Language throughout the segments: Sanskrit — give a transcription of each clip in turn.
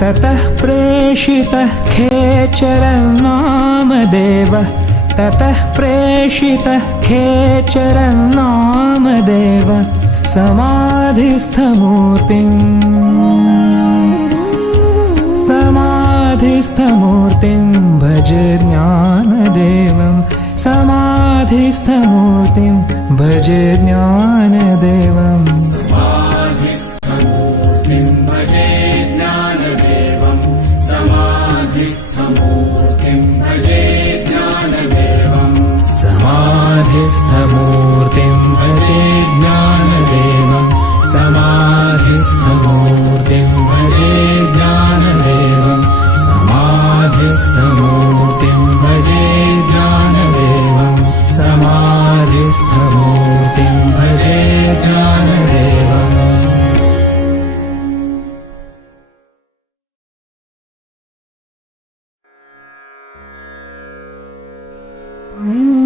ततः प्रेषितः खेचरन्नामदेवः ततः प्रेषितः खेचरन्नामदेव समाधिस्थमूर्तिम्। समाधिस्थमूर्तिं भज ज्ञानदेवं समाधिस्थमूर्तिं भज ज्ञानदेवम् भजे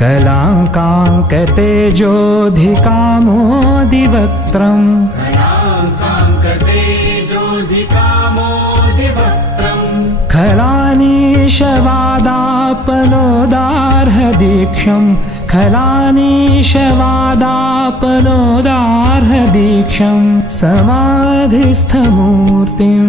कलाङ्काङ्कतेजोऽधिकामोदिवक्त्रम् खलानीशवादापनोदार्हदीक्षम् खलानीशवादापनोदार्हदीक्षम् समाधिस्थमूर्तिम्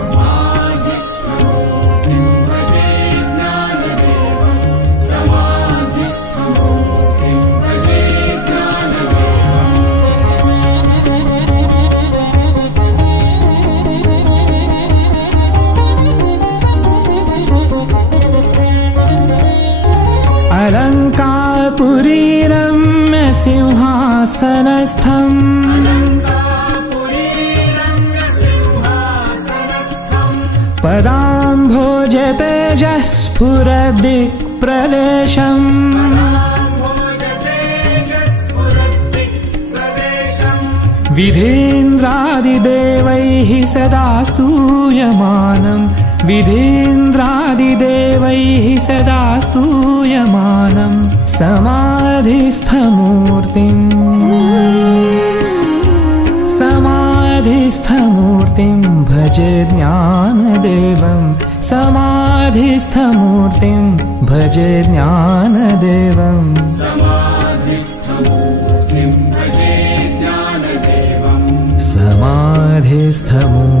अलङ्कारपुरीरम्य सिंहासनस्थम्। लङ्कापुरीरङ्गसिंहासनस्थम् पदाम्भोजतेजः स्फुरदिक्प्रदेशम् तेजस्फुरद्दिक्प्रदेशम् विधीन्द्रादिदेवैः सदा स्तूयमानम् विधीन्द्रादिदेवैः सदा स्तूयमानम् समाधिस्थमूर्तिम्। समाधिस्थमूर्तिं भज ज्ञानदेवं समाधिस्थमूर्तिं भज ज्ञानदेवम्। समाधिस्थमूर्तिम् भजे ज्ञानदेवम्। समाधिस्थमूर्तिं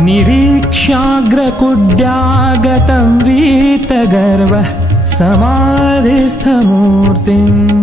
निरीक्ष्याग्रकुड्यागतं वीतगर्वः समाधिस्थमूर्तिम्